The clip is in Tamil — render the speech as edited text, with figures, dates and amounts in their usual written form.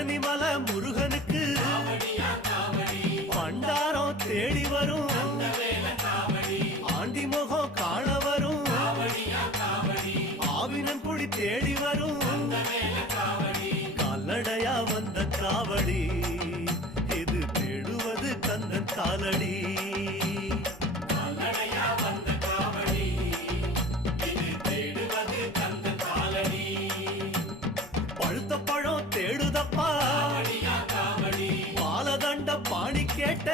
பழனிமல முருகனுக்கு பண்டாரம் தேடி வரும் ஆண்டி முகம் காண வரும் ஆவினன் குடி தேடி வரும் கால்நடையா வந்த காவடி இது தேடுவது கந்தன் காலடி பழுத்த பழம் தேடுதப்பா பாலதண்ட பாணி கேட்ட